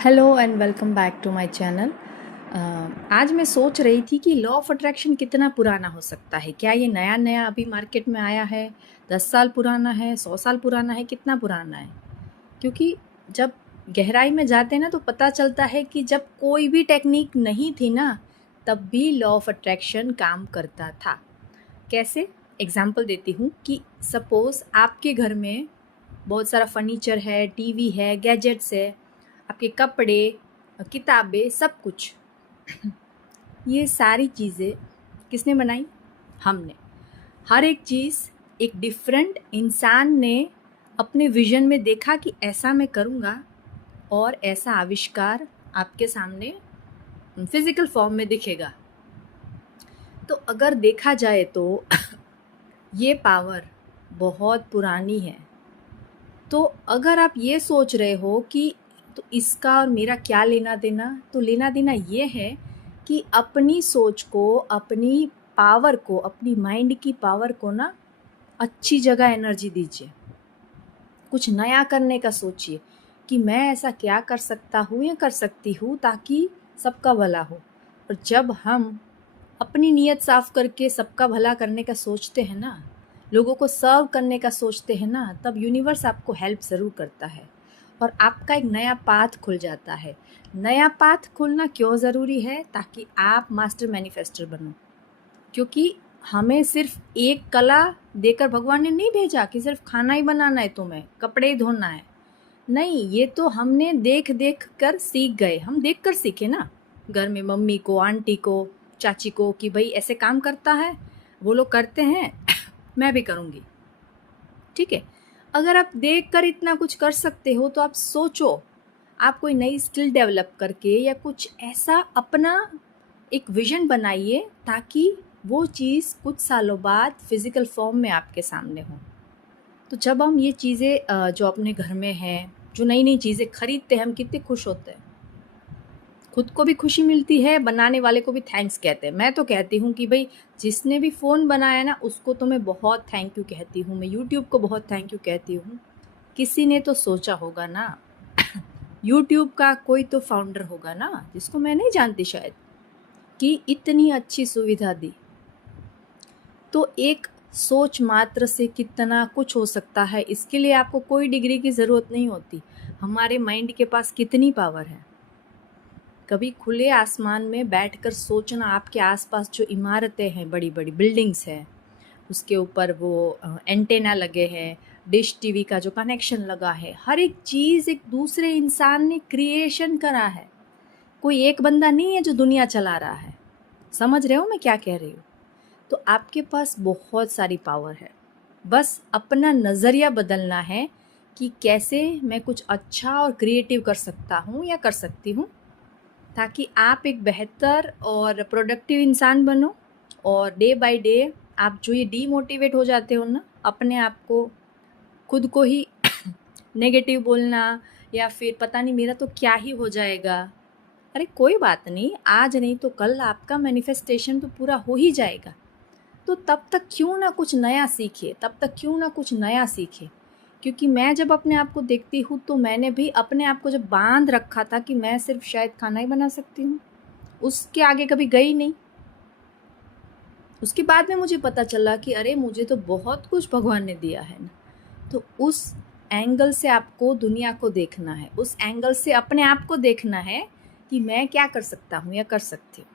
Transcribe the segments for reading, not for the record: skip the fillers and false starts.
Hello and welcome back to my channel. आज मैं सोच रही थी कि लॉ ऑफ अट्रैक्शन कितना पुराना हो सकता है। क्या ये नया नया अभी मार्केट में आया है, 10 साल पुराना है, 100 साल पुराना है, कितना पुराना है? क्योंकि जब गहराई में जाते हैं ना तो पता चलता है कि जब कोई भी टेक्निक नहीं थी ना, तब भी लॉ ऑफ अट्रैक्शन काम करता था। कैसे? एग्जाम्पल देती हूँ कि सपोज़ आपके घर में बहुत सारा फर्नीचर है, टीवी है, गैजेट्स है, आपके कपड़े, किताबें, सब कुछ। ये सारी चीज़ें किसने बनाई? हमने। हर एक चीज़ एक डिफरेंट इंसान ने अपने विजन में देखा कि ऐसा मैं करूँगा और ऐसा आविष्कार आपके सामने फिजिकल फॉर्म में दिखेगा। तो अगर देखा जाए तो ये पावर बहुत पुरानी है। तो अगर आप ये सोच रहे हो कि तो इसका और मेरा क्या लेना देना, तो लेना देना ये है कि अपनी सोच को, अपनी पावर को, अपनी माइंड की पावर को ना अच्छी जगह एनर्जी दीजिए। कुछ नया करने का सोचिए कि मैं ऐसा क्या कर सकता हूँ या कर सकती हूँ ताकि सबका भला हो। और जब हम अपनी नीयत साफ करके सबका भला करने का सोचते हैं ना, लोगों को सर्व करने का सोचते हैं ना, तब यूनिवर्स आपको हेल्प ज़रूर करता है और आपका एक नया पाथ खुल जाता है। नया पाथ खुलना क्यों ज़रूरी है? ताकि आप मास्टर मैनिफेस्टर बनो। क्योंकि हमें सिर्फ एक कला देकर भगवान ने नहीं भेजा कि सिर्फ खाना ही बनाना है, तुम्हें कपड़े ही धोना है। नहीं, ये तो हमने देख देख कर सीख गए। हम देख कर सीखे ना, घर में मम्मी को, आंटी को, चाची को कि भाई ऐसे काम करता है, वो लोग करते हैं मैं भी करूँगी। ठीक है, अगर आप देख कर इतना कुछ कर सकते हो तो आप सोचो, आप कोई नई स्किल डेवलप करके या कुछ ऐसा अपना एक विजन बनाइए ताकि वो चीज़ कुछ सालों बाद फिज़िकल फॉर्म में आपके सामने हो। तो जब हम ये चीज़ें जो अपने घर में हैं, जो नई नई चीज़ें खरीदते हैं, हम कितने खुश होते हैं। खुद को भी खुशी मिलती है, बनाने वाले को भी थैंक्स कहते हैं। मैं तो कहती हूँ कि भाई जिसने भी फ़ोन बनाया ना, उसको तो मैं बहुत थैंक यू कहती हूँ। मैं यूट्यूब को बहुत थैंक यू कहती हूँ। किसी ने तो सोचा होगा ना। यूट्यूब का कोई तो फाउंडर होगा ना, जिसको मैं नहीं जानती शायद, कि इतनी अच्छी सुविधा दी। तो एक सोच मात्र से कितना कुछ हो सकता है। इसके लिए आपको कोई डिग्री की ज़रूरत नहीं होती। हमारे माइंड के पास कितनी पावर है। कभी खुले आसमान में बैठकर सोचना, आपके आसपास जो इमारतें हैं, बड़ी बड़ी बिल्डिंग्स हैं, उसके ऊपर वो एंटेना लगे हैं, डिश टीवी का जो कनेक्शन लगा है, हर एक चीज़ एक दूसरे इंसान ने क्रिएशन करा है। कोई एक बंदा नहीं है जो दुनिया चला रहा है। समझ रहे हो मैं क्या कह रही हूँ? तो आपके पास बहुत सारी पावर है। बस अपना नज़रिया बदलना है कि कैसे मैं कुछ अच्छा और क्रिएटिव कर सकता हूँ या कर सकती हूँ, ताकि आप एक बेहतर और प्रोडक्टिव इंसान बनो। और डे बाय डे आप जो ये डीमोटिवेट हो जाते हो ना, अपने आप को, खुद को ही नेगेटिव बोलना या फिर पता नहीं मेरा तो क्या ही हो जाएगा। अरे कोई बात नहीं, आज नहीं तो कल आपका मैनिफेस्टेशन तो पूरा हो ही जाएगा। तो तब तक क्यों ना कुछ नया सीखे, तब तक क्यों ना कुछ नया सीखे। क्योंकि मैं जब अपने आप को देखती हूँ तो मैंने भी अपने आप को जब बांध रखा था कि मैं सिर्फ शायद खाना ही बना सकती हूँ, उसके आगे कभी गई नहीं। उसके बाद में मुझे पता चला कि अरे मुझे तो बहुत कुछ भगवान ने दिया है ना। तो उस एंगल से आपको दुनिया को देखना है, उस एंगल से अपने आप को देखना है कि मैं क्या कर सकता हूँ या कर सकती हूँ।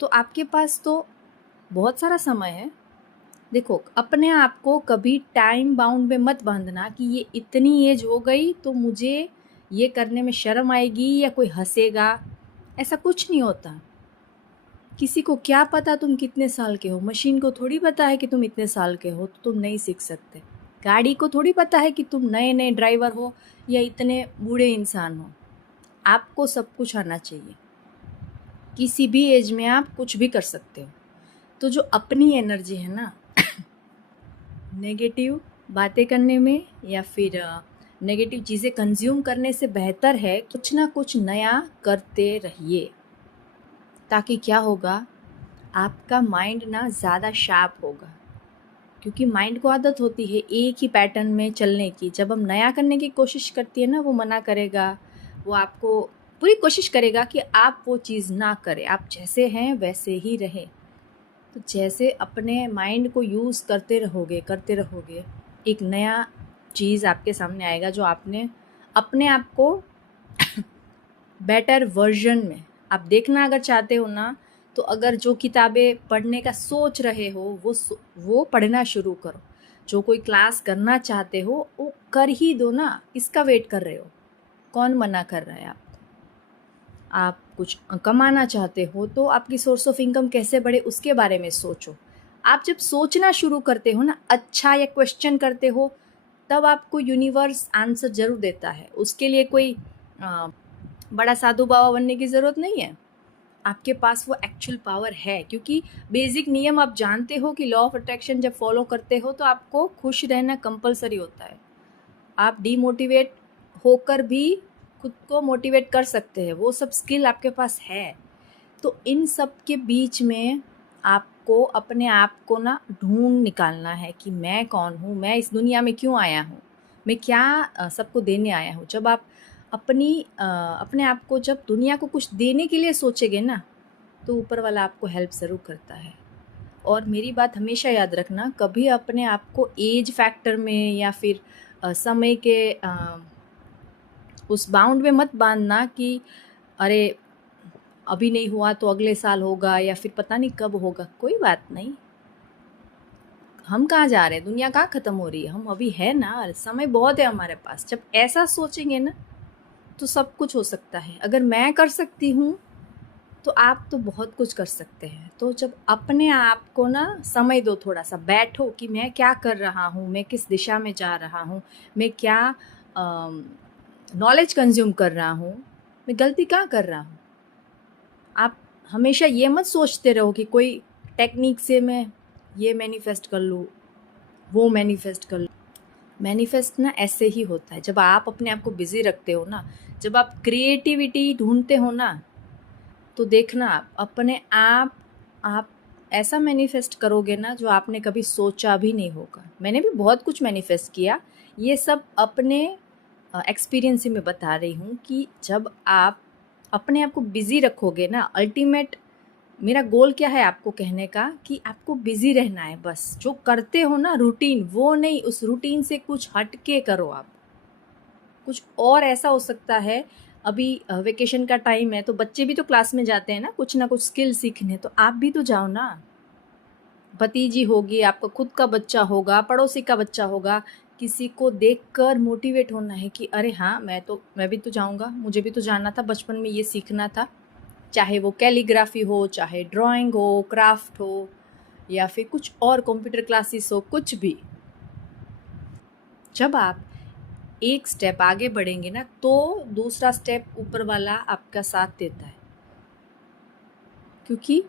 तो आपके पास तो बहुत सारा समय है। देखो, अपने आप को कभी टाइम बाउंड में मत बांधना कि ये इतनी एज हो गई तो मुझे ये करने में शर्म आएगी या कोई हंसेगा। ऐसा कुछ नहीं होता। किसी को क्या पता तुम कितने साल के हो। मशीन को थोड़ी पता है कि तुम इतने साल के हो तो तुम नहीं सीख सकते। गाड़ी को थोड़ी पता है कि तुम नए नए ड्राइवर हो या इतने बूढ़े इंसान हो। आपको सब कुछ आना चाहिए। किसी भी एज में आप कुछ भी कर सकते हो। तो जो अपनी एनर्जी है ना, नेगेटिव बातें करने में या फिर नेगेटिव चीज़ें कंज्यूम करने से बेहतर है कुछ ना कुछ नया करते रहिए। ताकि क्या होगा, आपका माइंड ना ज़्यादा शार्प होगा। क्योंकि माइंड को आदत होती है एक ही पैटर्न में चलने की। जब हम नया करने की कोशिश करती है ना, वो मना करेगा, वो आपको पूरी कोशिश करेगा कि आप वो चीज़ ना करें, आप जैसे हैं वैसे ही रहें। तो जैसे अपने माइंड को यूज़ करते रहोगे, एक नया चीज़ आपके सामने आएगा जो आपने अपने आप को बेटर वर्जन में आप देखना अगर चाहते हो ना, तो अगर जो किताबें पढ़ने का सोच रहे हो वो पढ़ना शुरू करो। जो कोई क्लास करना चाहते हो वो कर ही दो ना, किसका वेट कर रहे हो? कौन मना कर रहा है आपको? आप कुछ कमाना चाहते हो तो आपकी सोर्स ऑफ इनकम कैसे बढ़े उसके बारे में सोचो। आप जब सोचना शुरू करते हो ना, अच्छा या क्वेश्चन करते हो, तब आपको यूनिवर्स आंसर ज़रूर देता है। उसके लिए कोई बड़ा साधु बाबा बनने की ज़रूरत नहीं है। आपके पास वो एक्चुअल पावर है, क्योंकि बेसिक नियम आप जानते हो कि लॉ ऑफ अट्रैक्शन जब फॉलो करते हो तो आपको खुश रहना कंपलसरी होता है। आप डीमोटिवेट होकर भी खुद को मोटिवेट कर सकते हैं, वो सब स्किल आपके पास है। तो इन सब के बीच में आपको अपने आप को ना ढूंढ निकालना है कि मैं कौन हूँ, मैं इस दुनिया में क्यों आया हूँ, मैं क्या सबको देने आया हूँ। जब आप अपने आप को जब दुनिया को कुछ देने के लिए सोचेंगे ना, तो ऊपर वाला आपको हेल्प ज़रूर करता है। और मेरी बात हमेशा याद रखना, कभी अपने आप को एज फैक्टर में या फिर समय के उस बाउंड में मत बांधना कि अरे अभी नहीं हुआ तो अगले साल होगा या फिर पता नहीं कब होगा। कोई बात नहीं, हम कहाँ जा रहे हैं, दुनिया कहाँ ख़त्म हो रही है, हम अभी है ना, समय बहुत है हमारे पास। जब ऐसा सोचेंगे ना तो सब कुछ हो सकता है। अगर मैं कर सकती हूँ तो आप तो बहुत कुछ कर सकते हैं। तो जब अपने आप को ना समय दो, थोड़ा सा बैठो कि मैं क्या कर रहा हूँ, मैं किस दिशा में जा रहा हूँ, मैं क्या नॉलेज कंज्यूम कर रहा हूँ, मैं गलती कहाँ कर रहा हूँ। आप हमेशा ये मत सोचते रहो कि कोई टेक्निक से मैं ये मैनिफेस्ट कर लूँ, वो मैनिफेस्ट कर लूँ। मैनिफेस्ट ना ऐसे ही होता है, जब आप अपने आप को बिज़ी रखते हो ना, जब आप क्रिएटिविटी ढूंढते हो ना, तो देखना आप अपने आप ऐसा मैनिफेस्ट करोगे ना जो आपने कभी सोचा भी नहीं होगा। मैंने भी बहुत कुछ मैनिफेस्ट किया, ये सब अपने एक्सपीरियंस से मैं बता रही हूँ कि जब आप अपने आप को बिज़ी रखोगे ना, अल्टीमेट मेरा गोल क्या है आपको कहने का कि आपको बिज़ी रहना है। बस जो करते हो ना रूटीन, वो नहीं, उस रूटीन से कुछ हट के करो। आप कुछ और ऐसा हो सकता है। अभी वेकेशन का टाइम है तो बच्चे भी तो क्लास में जाते हैं ना कुछ स्किल सीखने, तो आप भी तो जाओ ना। भतीजी होगी, आपका खुद का बच्चा होगा, पड़ोसी का बच्चा होगा, किसी को देखकर मोटिवेट होना है कि अरे हाँ, मैं भी तो जाऊँगा, मुझे भी तो जानना था, बचपन में ये सीखना था। चाहे वो कैलीग्राफी हो, चाहे ड्राइंग हो, क्राफ्ट हो, या फिर कुछ और कंप्यूटर क्लासेस हो, कुछ भी। जब आप एक स्टेप आगे बढ़ेंगे ना, तो दूसरा स्टेप ऊपर वाला आपका साथ देता है। क्योंकि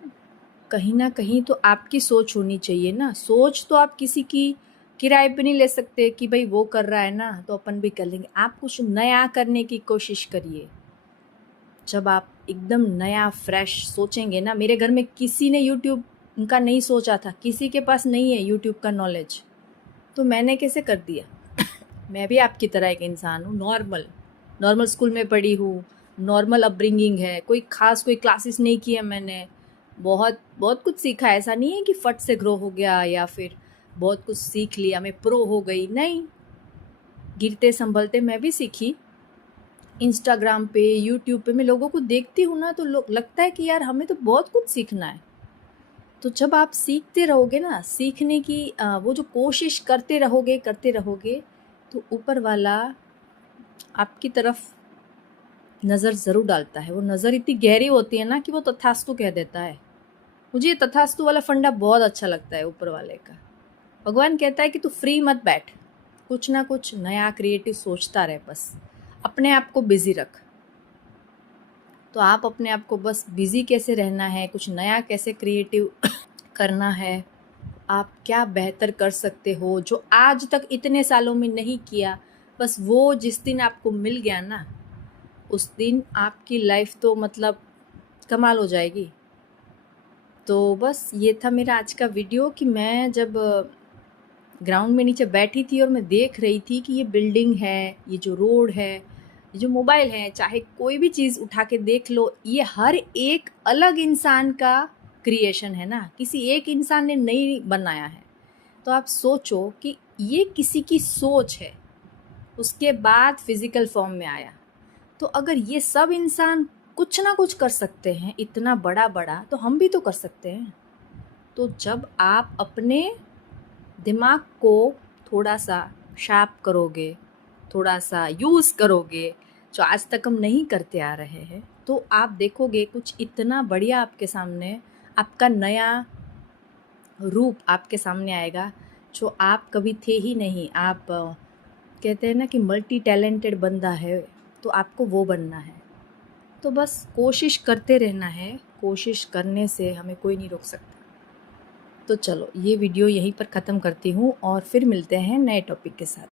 कहीं ना कहीं तो आपकी सोच होनी चाहिए ना। सोच तो आप किसी की किराए पे नहीं ले सकते कि भाई वो कर रहा है ना तो अपन भी कर लेंगे। आप कुछ नया करने की कोशिश करिए। जब आप एकदम नया फ्रेश सोचेंगे ना, मेरे घर में किसी ने यूट्यूब उनका नहीं सोचा था, किसी के पास नहीं है यूट्यूब का नॉलेज, तो मैंने कैसे कर दिया। मैं भी आपकी तरह एक इंसान हूँ, नॉर्मल स्कूल में पढ़ी हूँ, नॉर्मल अपब्रिंगिंग है, कोई खास कोई क्लासेस नहीं किया मैंने। बहुत बहुत कुछ सीखा, ऐसा नहीं है कि फट से ग्रो हो गया या फिर बहुत कुछ सीख लिया मैं प्रो हो गई, नहीं। गिरते संभलते मैं भी सीखी। इंस्टाग्राम पे, यूट्यूब पे मैं लोगों को देखती हूँ ना, तो लगता है कि यार हमें तो बहुत कुछ सीखना है। तो जब आप सीखते रहोगे ना, सीखने की वो जो कोशिश करते रहोगे, तो ऊपर वाला आपकी तरफ नज़र ज़रूर डालता है। वो नज़र इतनी गहरी होती है ना कि वो तथास्तु कह देता है। मुझे ये तथास्तु वाला फंडा बहुत अच्छा लगता है ऊपर वाले का। भगवान कहता है कि तू फ्री मत बैठ, कुछ ना कुछ नया क्रिएटिव सोचता रहे, बस अपने आप को बिज़ी रख। तो आप अपने आप को बस बिज़ी कैसे रहना है, कुछ नया कैसे क्रिएटिव करना है, आप क्या बेहतर कर सकते हो जो आज तक इतने सालों में नहीं किया, बस वो जिस दिन आपको मिल गया ना, उस दिन आपकी लाइफ तो मतलब कमाल हो जाएगी। तो बस ये था मेरा आज का वीडियो कि मैं जब ग्राउंड में नीचे बैठी थी और मैं देख रही थी कि ये बिल्डिंग है, ये जो रोड है, जो मोबाइल है, चाहे कोई भी चीज़ उठा के देख लो, ये हर एक अलग इंसान का क्रिएशन है ना, किसी एक इंसान ने नहीं बनाया है। तो आप सोचो कि ये किसी की सोच है, उसके बाद फिज़िकल फॉर्म में आया। तो अगर ये सब इंसान कुछ ना कुछ कर सकते हैं इतना बड़ा बड़ा, तो हम भी तो कर सकते हैं। तो जब आप अपने दिमाग को थोड़ा सा शार्प करोगे, थोड़ा सा यूज़ करोगे, जो आज तक हम नहीं करते आ रहे हैं, तो आप देखोगे कुछ इतना बढ़िया आपके सामने, आपका नया रूप आपके सामने आएगा, जो आप कभी थे ही नहीं। आप कहते हैं ना कि मल्टी टैलेंटेड बंदा है, तो आपको वो बनना है। तो बस कोशिश करते रहना है, कोशिश करने से हमें कोई नहीं रोक सकता। तो चलो ये वीडियो यहीं पर ख़त्म करती हूँ और फिर मिलते हैं नए टॉपिक के साथ।